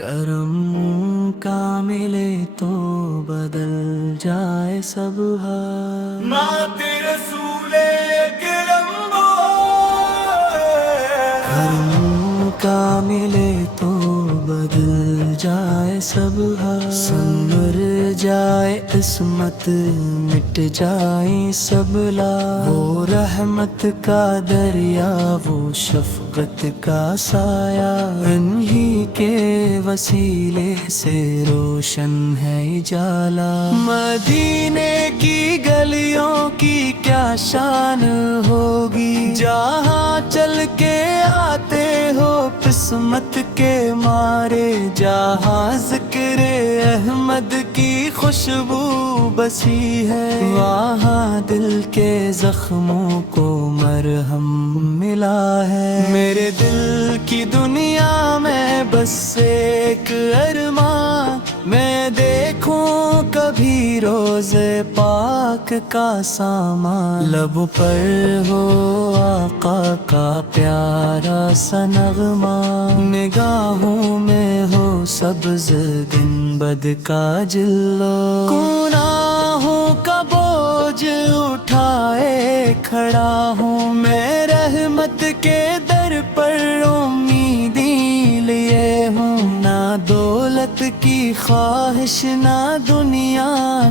کرم کا ملے تو بدل جائے سب حال۔ مات رسول کرم کرم کا ملے تو بدل جائے سب حال، سنور جائے عصمت مٹ جائیں سب لا، وہ رحمت کا دریا وہ شفقت کا سایہ، انہی کے وسیلے سے روشن ہے اجالا۔ مدینے کی گلیوں کی کیا شان ہوگی، جہاں چل کے آتے ہو قسمت کے مارے، جہاں ذکر احمد کی خوشبو بسی ہے، وہاں دل کے زخموں کو مرہم ملا ہے۔ میرے دل کی دنیا میں بس ایک ارمان، میں دیکھوں کبھی روزے پاک کا سامان، لب پر ہو آقا کا پیارا سا نغمہ، نگاہوں میں ہو سبز گنبد کا جلوہ، گناہوں کا بوجھ اٹھائے کھڑا ہوں میں، رحمت کے در پر امیدیں لیے ہوں، نہ دولت کی خواہش نہ دنیا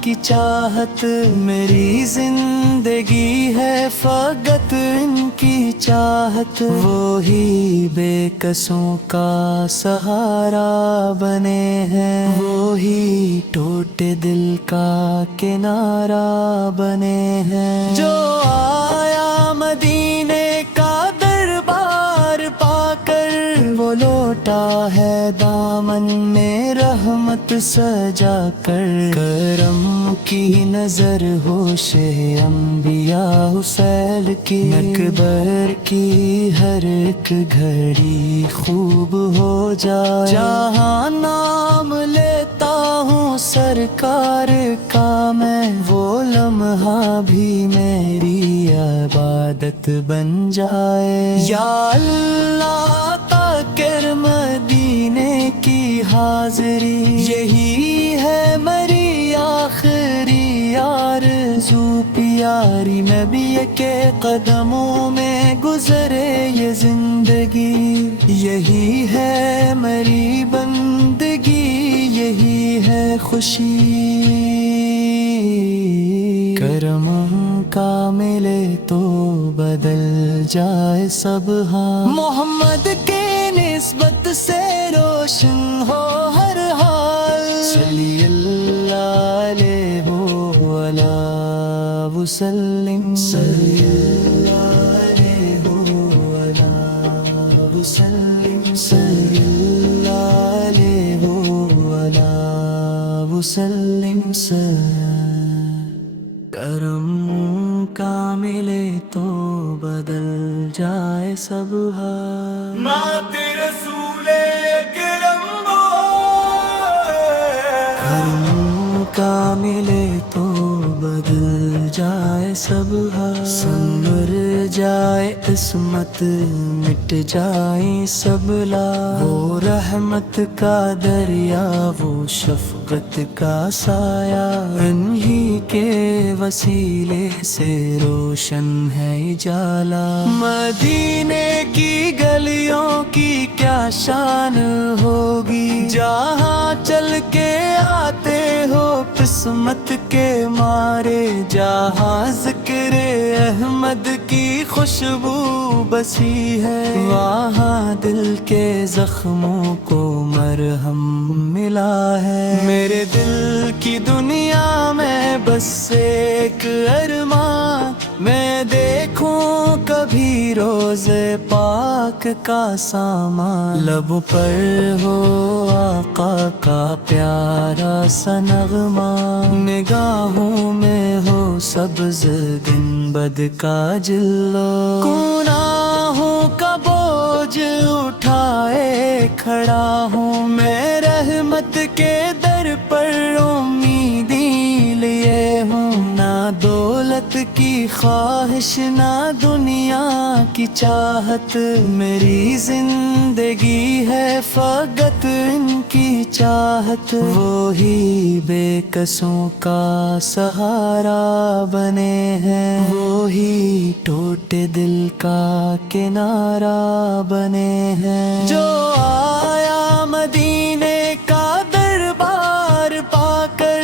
کی چاہت، میری زندگی ہے فقط ان کی چاہت، وہی بے کسوں کا سہارا بنے ہیں، وہی ٹوٹے دل کا کنارہ بنے ہیں، جو آیا مدینے کا دربار پا کر، وہ لوٹا ہے دامن میں رحمت سجا کر، کرم کی نظر ہوش انبیاء حسین کی، اکبر کی ہر ایک گھڑی خوب ہو جائے، جہاں نام لیتا ہوں سرکار کا میں، وہ لمحہ بھی میری عبادت بن جائے، یا اللہ تاکر مدینے کی حاضری، یہی ہے میری آخری آرزو پیاری، نبی کے قدموں میں گزرے یہ زندگی، یہی ہے میری بندگی، یہی ہے خوشی، کرم کا ملے تو بدل جائے سب حال، محمد کے نسبت سے روشن ہو ہر حال، صلی اللہ علیہ وآلہ وسلم، صلی اللہ علیہ وآلہ وسلم، صلی اللہ علیہ وآلہ وسلم، کرم کا ملے تو بدل جائے سب حال۔ مات رسول کرم کرم کا ملے تو بدل جائے سب حال، سنور جائے عصمت مٹ جائیں سب لا، وہ رحمت کا دریا وہ شفقت کا سایہ، انہی کے وسیلے سے روشن ہے اجالا۔ مدینے کی گلیوں کی کیا شان ہوگی، جہاں چل کے آتے ہو قسمت کے مارے، جہاں ذکر احمد کی خوشبو بسی ہے، وہاں دل کے زخموں کو مرہم ملا ہے۔ میرے دل کی دنیا میں بس ایک ارمان، میں دیکھوں کبھی روزے پاک کا سامان، لب پر ہو آقا کا پیارا سا نغمہ، نگاہوں میں ہو سبز گنبد کا جلوہ، گناہوں کا بوجھ اٹھائے کھڑا ہوں میں، رحمت کے در پر امیدیں لیے ہوں، نہ دولت کی خواہش نہ دنیا کی چاہت، میری زندگی ہے فقط ان کی چاہت، وہی بے کسوں کا سہارا بنے ہیں، وہی ٹوٹے دل کا کنارہ بنے ہیں، جو آیا مدینے کا دربار پا کر،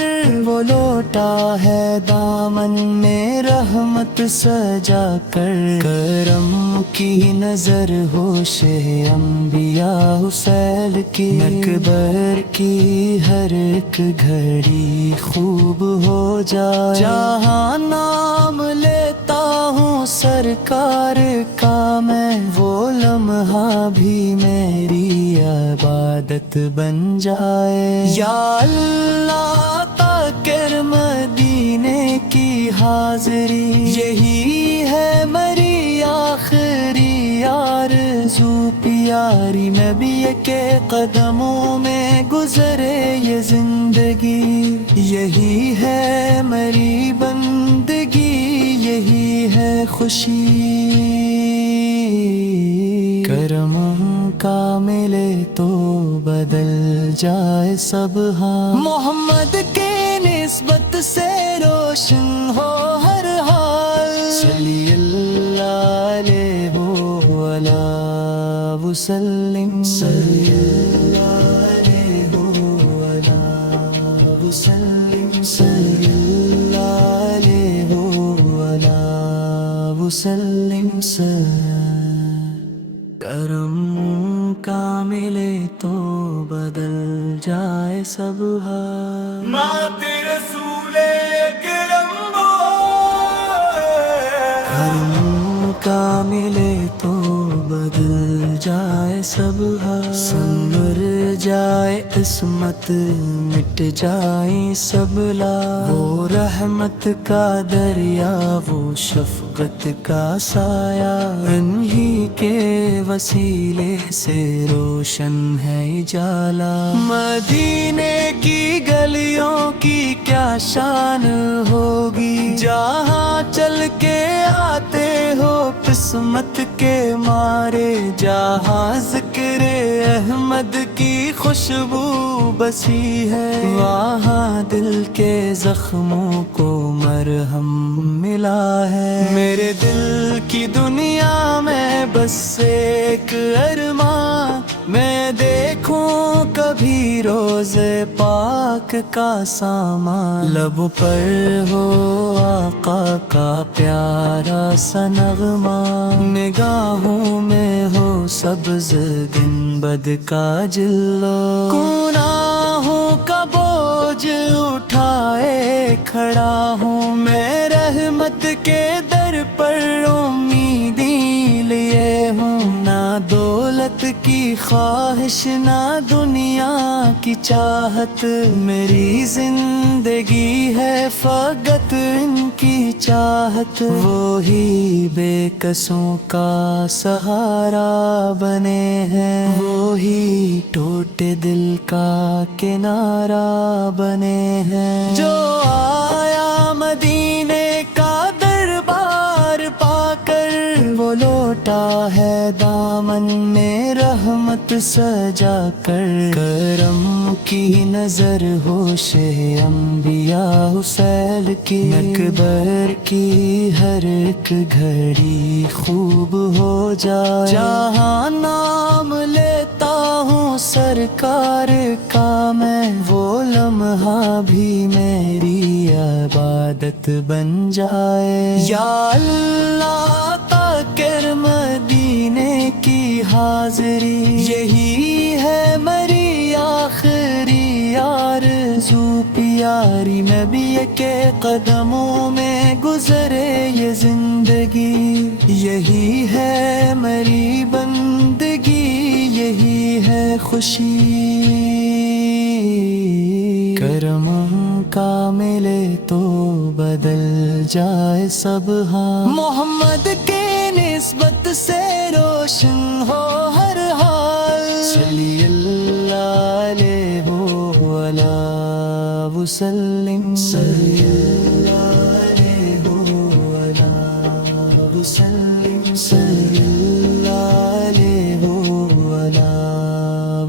وہ لوٹا ہے دامن میں رحمت سجا کر، کرم کی نظر ہوش انبیاء حسین کی، اکبر کی ہر ایک گھڑی خوب ہو جائے، جہاں نام لیتا ہوں سرکار کا میں، وہ لمحہ بھی میری عبادت بن جائے، یا اللہ تاکر مدینے کی حاضری، یہی ہے میری آخری آرزو، پیاری نبی کے قدموں میں گزرے یہ زندگی، یہی ہے میری بندگی، یہی ہے خوشی، کرم کا ملے تو بدل جائے سب، ہاں محمد کے نسبت سے روشن ہو ہر حال، صلی اللہ علیہ وسلم، صلی اللہ علیہ وسلم، صلی اللہ علیہ وسلم، کرم کا ملے تو بدل جائے سب حال، مات رسول کرم کرم کا ملے تو بدل جائے سب حال، سنور جائے عصمت مٹ جائیں سب لا، وہ رحمت کا دریا وہ شفقت کا سایہ، انہی کے وسیلے سے روشن ہے اجالا، مدینے کی گلیوں کی کیا شان ہوگی، جہاں چل کے آتے ہو قسمت کے مارے، جہاں ذکر احمد کی خوشبو بسی ہے، وہاں دل کے زخموں کو مرہم ملا ہے، میرے دل کی دنیا میں بس ایک ارمان، میں دیکھوں کبھی روزے پاک کا سامان، لب پر ہو آقا کا پیارا سا نغمہ، نگاہوں میں ہو سبز گنبد کا جلوہ، گناہوں کا بوجھ اٹھائے کھڑا ہوں میں، رحمت کے در پر امیدیں لیے ہوں، نہ دولت کی خواہش نہ دنیا کی چاہت، میری زندگی ہے فقط ان کی چاہت، وہی بے کسوں کا سہارا بنے ہیں، وہی ٹوٹے دل کا کنارہ بنے ہیں، جو آیا مدینے کا دربار پا کر، وہ لوٹا ہے دامن میں رحمت سجا کر، کرم کی نظر ہوش انبیاء حسین کی، اکبر کی ہر ایک گھڑی خوب ہو جائے، جہاں نام لیتا ہوں سرکار کا میں، وہ لمحہ بھی میری عبادت بن جائے، یا اللہ تاکر مدینے کی حاضری، یہی ہے میری آخری آرزو، پیاری نبی کے قدموں میں گزرے یہ زندگی، یہی ہے میری بندگی، یہی ہے خوشی، کرم کا ملے تو بدل جائے سب، ہاں محمد کے نسبت سے روشن ہو ہر حال، صلی اللہ علیہ وسلم، صلی اللہ علیہ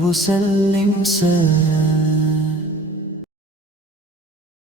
وسلم سلام